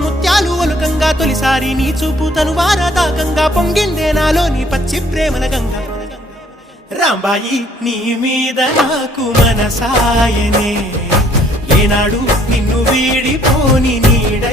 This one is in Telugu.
ముత్యాలు ఒలుకంగా తొలిసారి నీ చూపు తను వారదాకంగా పొంగిందే నాలో నీ పచ్చి ప్రేమల గంగా రాంబాయి నీ మీద నాకు మనసాయనే ఏనాడు నిన్ను వీడిపోని నీడ